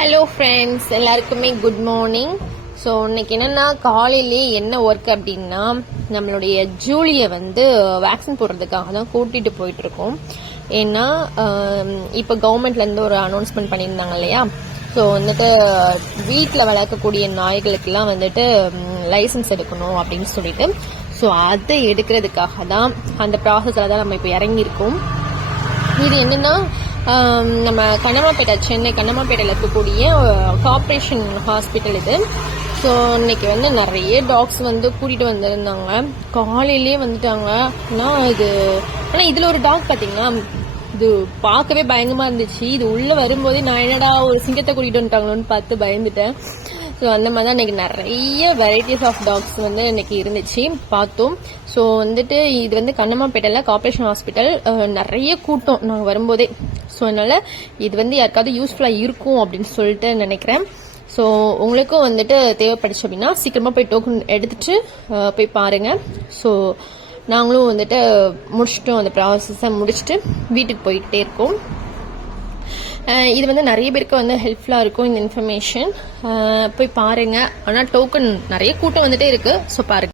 Hello friends, எல்லாருக்குமே good morning. So இன்னைக்கு என்னென்னா காலையிலே என்ன ஒர்க் அப்படின்னா நம்மளுடைய ஜூலியை வேக்சின் போடுறதுக்காக தான் கூட்டிகிட்டு போயிட்டுருக்கோம். ஏன்னா இப்போ கவர்மெண்ட்லேருந்து ஒரு அனௌன்ஸ்மெண்ட் பண்ணியிருந்தாங்க இல்லையா. ஸோ வீட்டில் வளர்க்கக்கூடிய நாய்களுக்கெல்லாம் லைசன்ஸ் எடுக்கணும் அப்படின்னு சொல்லிட்டு, ஸோ அதை எடுக்கிறதுக்காக தான் அந்த ப்ராசஸில் தான் நம்ம இப்போ இறங்கியிருக்கோம். இது என்னென்னா நம்ம சென்னை கண்ணம்மாப்பேட்டையில் இருக்கக்கூடிய கார்பரேஷன் ஹாஸ்பிட்டல் இது. ஸோ இன்னைக்கு நிறைய டாக்ஸ் கூட்டிகிட்டு வந்திருந்தாங்க. காலையிலே வந்துட்டாங்க. ஆனால் இதில் ஒரு டாக் பார்த்தீங்கன்னா, இது பார்க்கவே பயங்கரமாக இருந்துச்சு. இது உள்ளே வரும்போதே நான் என்னடா ஒரு சிங்கத்தை கூட்டிகிட்டு வந்துட்டாங்களோன்னு பார்த்து பயந்துட்டேன். ஸோ அந்த மாதிரி தான் இன்னைக்கு நிறைய வெரைட்டிஸ் ஆஃப் டாக்ஸ் இன்னைக்கு இருந்துச்சு, பார்த்தோம். ஸோ இது கண்ணம்மாப்பேட்டையில் கார்பரேஷன் ஹாஸ்பிட்டல், நிறைய கூட்டம் நாங்கள் வரும்போதே. ஸோ அதனால இது யாருக்காவது யூஸ்ஃபுல்லாக இருக்கும் அப்படின்னு சொல்லிட்டு நினைக்கிறேன். ஸோ உங்களுக்கும் தேவைப்படுச்சு அப்படின்னா சீக்கிரமாக போய் டோக்கன் எடுத்துட்டு போய் பாருங்க. ஸோ நாங்களும் முடிச்சிட்டோம், அந்த ப்ராசஸை முடிச்சுட்டு வீட்டுக்கு போய்கிட்டே இருக்கோம். இது நிறைய பேருக்கு ஹெல்ப்ஃபுல்லாக இருக்கும் இந்த இன்ஃபர்மேஷன். போய் பாருங்க. ஆனால் டோக்கன் நிறைய கூட்டம் இருக்கு. ஸோ பாருங்க.